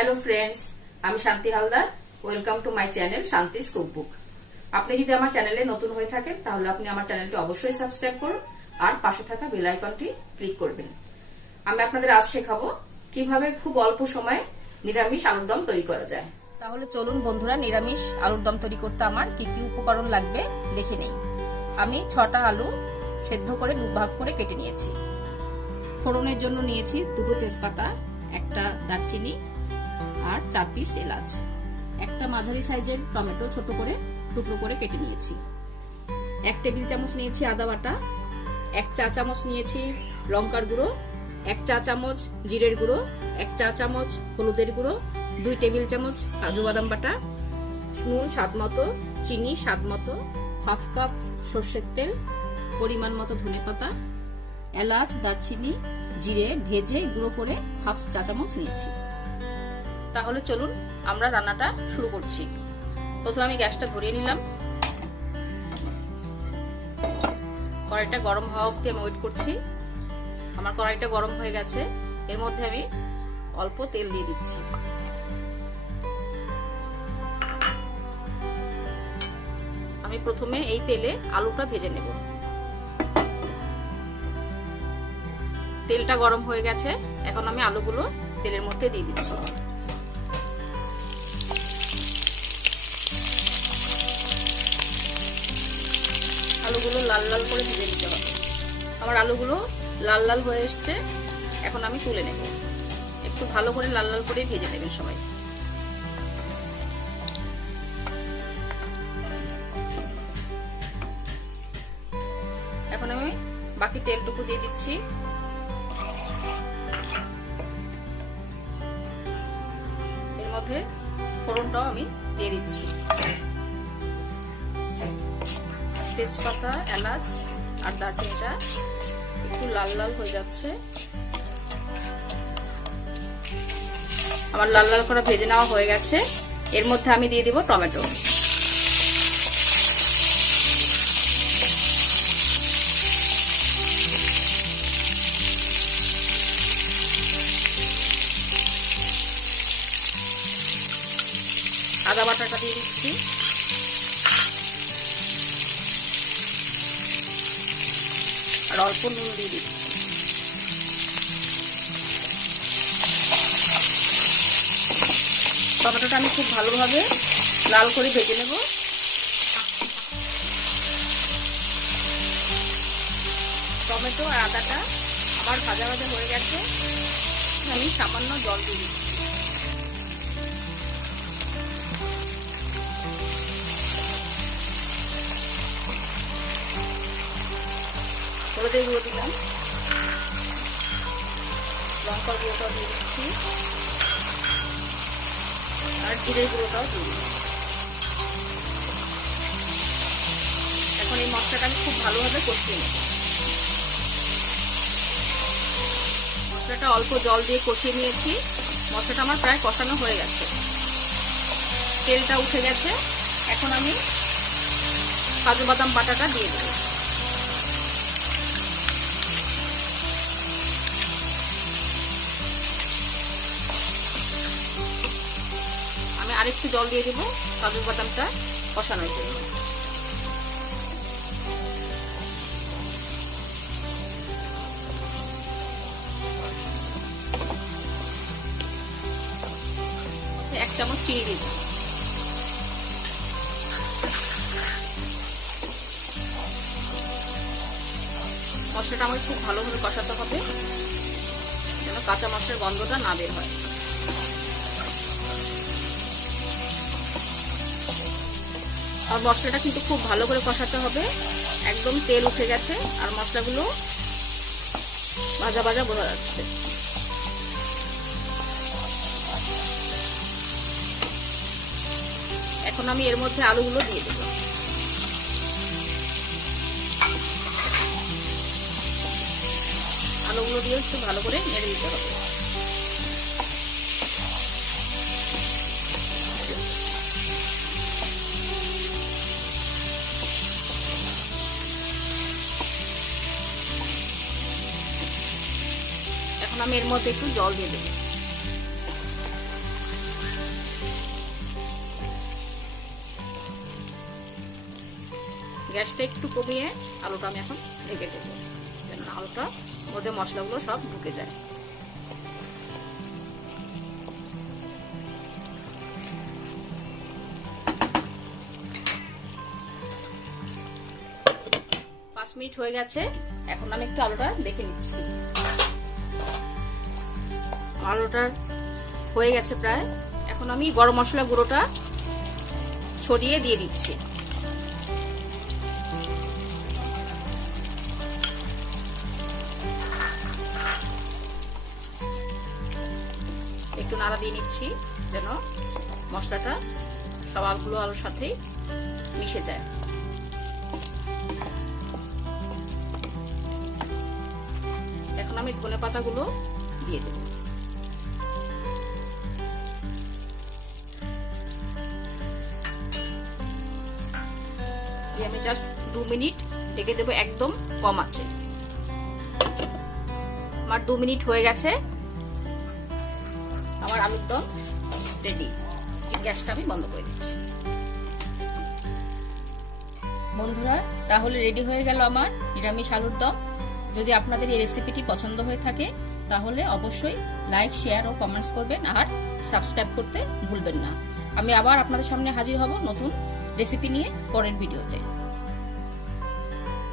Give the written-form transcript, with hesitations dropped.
Hello friends, আমি Shanti Haldar. Welcome to my channel Shanti's cookbook. আপনি যদি আমার চ্যানেলে নতুন হয়ে থাকেন তাহলে আপনি আমার চ্যানেলটি অবশ্যই সাবস্ক্রাইব করুন আর পাশে থাকা বেল আইকনটি ক্লিক করবেন। আমি আপনাদের আজ শেখাবো কিভাবে খুব অল্প সময়ে নিরামিষ আলুর দম তৈরি করা যায়। তাহলে চলুন বন্ধুরা, নিরামিষ আলুর দম তৈরি করতে আমার কি কি উপকরণ লাগবে দেখে নেই। আমি 6টা আলু সেদ্ধ করে দুভাগ করে কেটে নিয়েছি। ফোড়নের জন্য নিয়েছি 2টো তেজপাতা, একটা দারচিনি আর 4 পিস এলাচ। একটা মাঝারি সাইজের টমেটো ছোট করে টুকরো করে কেটে নিয়েছি। 1 টেবিল চামচ নিয়েছি আদা বাটা, 1 চা চামচ নিয়েছি লঙ্কার গুঁড়ো, 1 চা চামচ জিরের গুঁড়ো, 1 চা চামচ হলুদের গুঁড়ো, 2 টেবিল চামচ কাজু বাদাম বাটা, নুন স্বাদ মতো, চিনি স্বাদ মতো, হাফ কাপ সর্ষের তেল, পরিমাণ মতো ধনেপাতা, এলাচ দারচিনি জিরে ভেজে গুঁড়ো করে হাফ চা চামচ নিয়েছি। তাহলে চলুন আমরা রান্নাটা শুরু করছি। প্রথমে আমি গ্যাসটা ধরিয়ে নিলাম। কড়াইটা গরম হওয়া অবধি আমি ওয়েট করছি। আমার কড়াইটা গরম হয়ে গেছে। এর মধ্যে আমি অল্প তেল দিয়ে দিচ্ছি। আমি প্রথমে এই তেলে আলুটা ভেজে নেব। তেলটা গরম হয়ে গেছে। এখন আমি আলুগুলো তেলের মধ্যে দিয়ে দিচ্ছি। আলুগুলো লাল লাল করে ভেজে নিতে হবে। আমার আলুগুলো লাল লাল হয়ে এসছে। এখন আমি তুলে নেব। একটু ভালো করে লাল লাল করে ভেজে নেবেন সবাই। এখন আমি বাকি তেলটুকু দিয়ে দিচ্ছি। এর মধ্যে ফোড়নটাও আমি দিয়ে দিচ্ছি। তেজপাতা এলাচ আর দারচিনিটা একটু লাল লাল হয়ে যাচ্ছে। আমার লাল লাল করে ভেজে নেওয়া হয়ে গেছে। এর মধ্যে আমি দিয়ে দিব টমেটো। আদা বাটাটা দিয়ে দিচ্ছি। আর অল্প নুন দিয়ে দিচ্ছি। টমেটোটা আমি খুব ভালোভাবে লাল করে ভেজে নেব। টমেটো আর আদাটা আমার ভাজা ভাজা হয়ে গেছে। আমি সামান্য জল দিয়ে দিচ্ছি। হলুদের গুঁড়ো দিলাম, লঙ্কার গুঁড়োটাও দিয়ে দিচ্ছি আর জিরের গুঁড়োটাও দিয়ে দিলাম। এখন এই মশলাটা আমি খুব ভালোভাবে কষিয়ে নেব। মশলাটা অল্প জল দিয়ে কষিয়ে নিয়েছি। মশলাটা আমার প্রায় কষানো হয়ে গেছে। তেলটা উঠে গেছে। এখন আমি কাজু বাদাম বাটাটা দিয়ে দেব। আরেকটু জল দিয়ে দেবো কাজু বাদামটা কষানোর জন্য। এক চামচ চিনি দিয়ে দেবো। মশলাটা আমাকে খুব ভালোভাবে কষাতে হবে যেন কাঁচা মশলার গন্ধটা না বের হয়। আর মশলাটা কিন্তু খুব ভালো করে কষাতে হবে। একদম তেল উঠে গেছে আর মশলাগুলো ভাজা ভাজা বোঝা যাচ্ছে। এখন আমি এর মধ্যে আলুগুলো দিয়ে দেব। আলুগুলো দিয়ে একটু ভালো করে নেড়ে দিতে হবে। আমি এর মধ্যে একটু জল দিয়ে দেব। গ্যাসটা একটু কমিয়ে আলুটা আমি এখন ঢেকে দেবো, যেন আলুটা মধ্যে মশলাগুলো সব ঢুকে যায়। মিনিট হয়ে গেছে, এখন আমি একটু আলুটা দেখে নিচ্ছি। আলুটা হয়ে গেছে প্রায়। এখন আমি গরম মশলা গুঁড়োটা ছড়িয়ে দিয়ে দিচ্ছি। একটু নাড়া দিয়ে নিচ্ছি যেন মশলাটা সব আলুর সাথে মিশে যায়। এখন আমি ধনে পাতাগুলো দিয়ে দেব। আমি জাস্ট 2 মিনিট ঢেকে দেবো, একদম কম আছে। আমার 2 মিনিট হয়ে গেছে, আমার আলুর দম রেডি। গ্যাসটা আমি বন্ধ করে দিচ্ছি। বন্ধুরা, তাহলে রেডি হয়ে গেল আমার নিরামিষ আলুর দম। যদি আপনাদের এই রেসিপিটি পছন্দ হয়ে থাকে তাহলে অবশ্যই লাইক, শেয়ার ও কমেন্টস করবেন আর সাবস্ক্রাইব করতে ভুলবেন না। আমি আবার আপনাদের সামনে হাজির হব নতুন রেসিপি নিয়ে পরের ভিডিওতে।